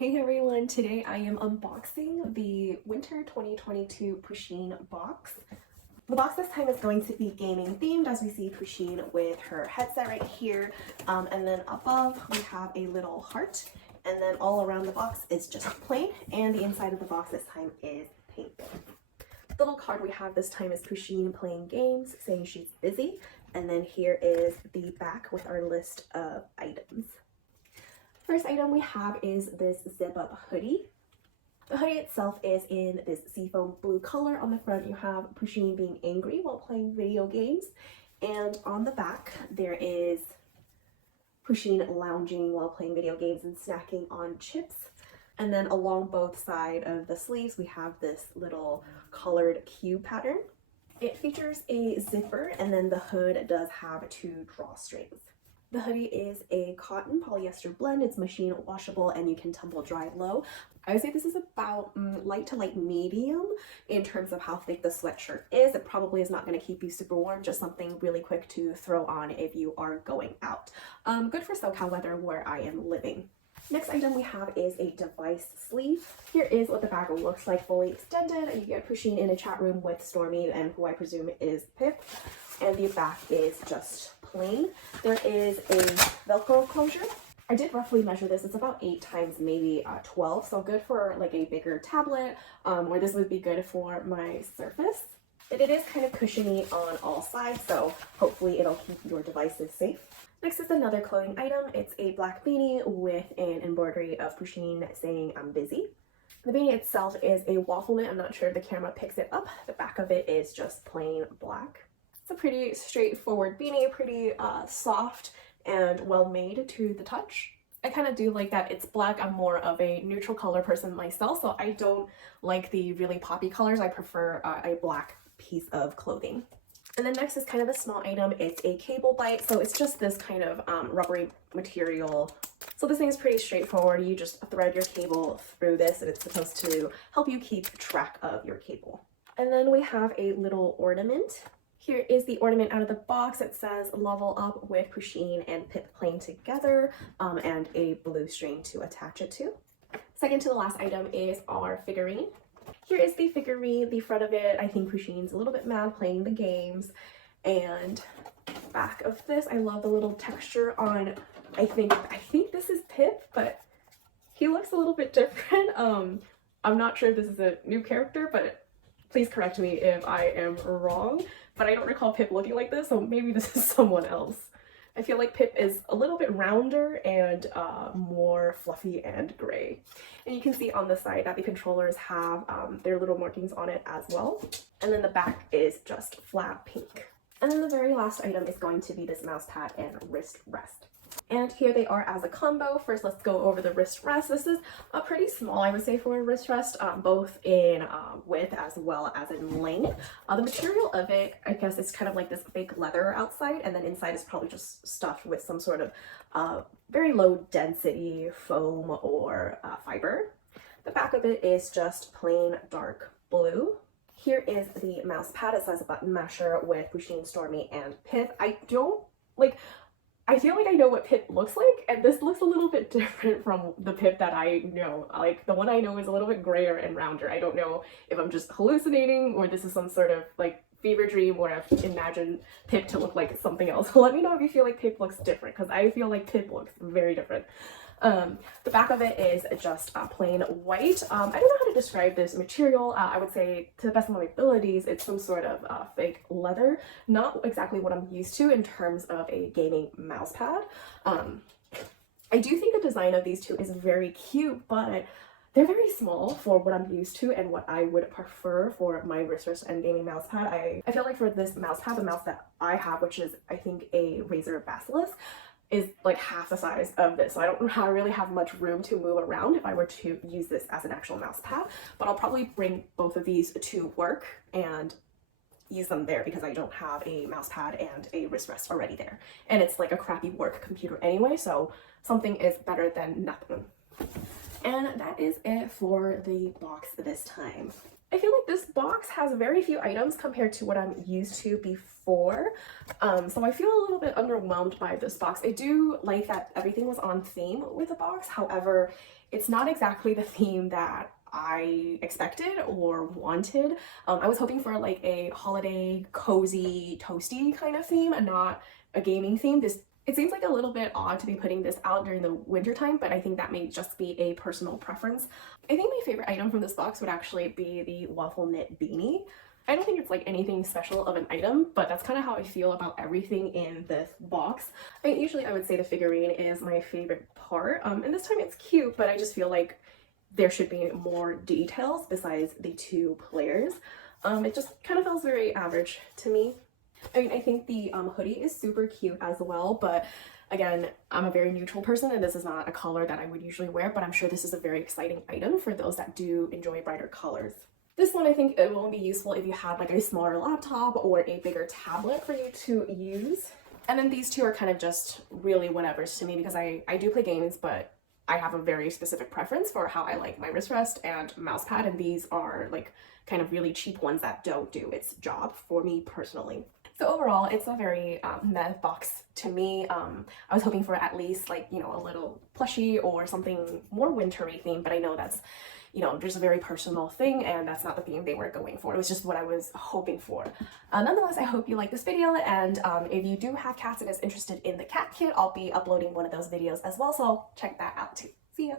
Hey everyone, today I am unboxing the Winter 2022 Pusheen box. The box this time is going to be gaming themed, as we see Pusheen with her headset right here. And then above we have a little heart, and then all around the box is just plain, and the inside of the box this time is pink. The little card we have this time is Pusheen playing games, saying she's busy. And then here is the back with our list of items. First item we have is this zip-up hoodie. The hoodie itself is in this seafoam blue color. On the front you have Pusheen being angry while playing video games, and on the back there is Pusheen lounging while playing video games and snacking on chips. And then along both sides of the sleeves we have this little colored cube pattern. It features a zipper, and then the hood does have two drawstrings. The hoodie is a cotton polyester blend. It's machine washable and you can tumble dry low. I would say this is about light to light medium in terms of how thick the sweatshirt is. It probably is not going to keep you super warm, just something really quick to throw on if you are going out. Good for SoCal weather where I am living. Next item we have is a device sleeve. Here is what the bag looks like fully extended. You get Pusheen in a chat room with Stormy, and who I presume is Pip. And the back is just plain. There is a Velcro closure. I did roughly measure this. It's about 8 times maybe 12, so good for like a bigger tablet, or this would be good for my Surface. But it is kind of cushiony on all sides, so hopefully it'll keep your devices safe. Next is another clothing item. It's a black beanie with an embroidery of Pusheen saying I'm busy. The beanie itself is a waffle knit. I'm not sure if the camera picks it up. The back of it is just plain black. It's a pretty straightforward beanie, pretty soft and well made to the touch. I kind of do like that it's black. I'm more of a neutral color person myself, so I don't like the really poppy colors. I prefer a black piece of clothing. And then next is kind of a small item. It's a cable bite, so it's just this kind of rubbery material. So this thing is pretty straightforward. You just thread your cable through this, and it's supposed to help you keep track of your cable. And then we have a little ornament. Here is the ornament out of the box. It says level up with Pusheen and Pip playing together, and a blue string to attach it to. Second to the last item is our figurine. Here is the figurine. The front of it, I think Pusheen's a little bit mad playing the games. And back of this, I love the little texture on, I think this is Pip, but he looks a little bit different. I'm not sure if this is a new character, but please correct me if I am wrong. But I don't recall Pip looking like this, so maybe this is someone else. I feel like Pip is a little bit rounder and more fluffy and gray. And you can see on the side that the controllers have their little markings on it as well. And then the back is just flat pink. And then the very last item is going to be this mouse pad and wrist rest. And here they are as a combo. First, let's go over the wrist rest. This is a pretty small, I would say, for a wrist rest, both in width as well as in length. The material of it, I guess, is kind of like this fake leather outside, and then inside is probably just stuffed with some sort of very low density foam or fiber. The back of it is just plain dark blue. Here is the mouse pad. It says button masher with Pusheen, Stormy, and Pip. I feel like I know what Pip looks like, and this looks a little bit different from the Pip that I know. Like, the one I know is a little bit grayer and rounder. I don't know if I'm just hallucinating or this is some sort of like fever dream where I've imagined Pip to look like something else. Let me know if you feel like Pip looks different, because I feel like Pip looks very different. The back of it is just plain white. I don't know how to describe this material. I would say, to the best of my abilities, it's some sort of fake leather. Not exactly what I'm used to in terms of a gaming mouse pad. I do think the design of these two is very cute, but they're very small for what I'm used to and what I would prefer for my wrist rest and gaming mouse pad. I feel like for this mouse pad, the mouse that I have, which is I think a Razer Basilisk, is like half the size of this, so I don't really have much room to move around if I were to use this as an actual mouse pad. But I'll probably bring both of these to work and use them there, because I don't have a mouse pad and a wrist rest already there, and it's like a crappy work computer anyway, so something is better than nothing. And that is it for the box this time. I feel like this box has very few items compared to what I'm used to before. So I feel a little bit underwhelmed by this box. I do like that everything was on theme with the box. However, it's not exactly the theme that I expected or wanted. I was hoping for like a holiday, cozy, toasty kind of theme and not a gaming theme. It seems like a little bit odd to be putting this out during the winter time, but I think that may just be a personal preference. I think my favorite item from this box would actually be the waffle knit beanie. I don't think it's like anything special of an item, but that's kind of how I feel about everything in this box. I mean, usually I would say the figurine is my favorite part, and this time it's cute, but I just feel like there should be more details besides the two players. It just kind of feels very average to me. I mean, I think the hoodie is super cute as well, but again, I'm a very neutral person and this is not a color that I would usually wear, but I'm sure this is a very exciting item for those that do enjoy brighter colors. This one, I think it will be useful if you had like a smaller laptop or a bigger tablet for you to use. And then these two are kind of just really whatevers to me because I do play games, but I have a very specific preference for how I like my wrist rest and mouse pad, and these are like kind of really cheap ones that don't do its job for me personally. So overall, it's a very meh box to me. I was hoping for at least like, you know, a little plushie or something more wintry themed, but I know that's, you know, just a very personal thing and that's not the theme they were going for. It was just what I was hoping for. Nonetheless, I hope you like this video, and if you do have cats and is interested in the cat kit, I'll be uploading one of those videos as well, so check that out too. See ya!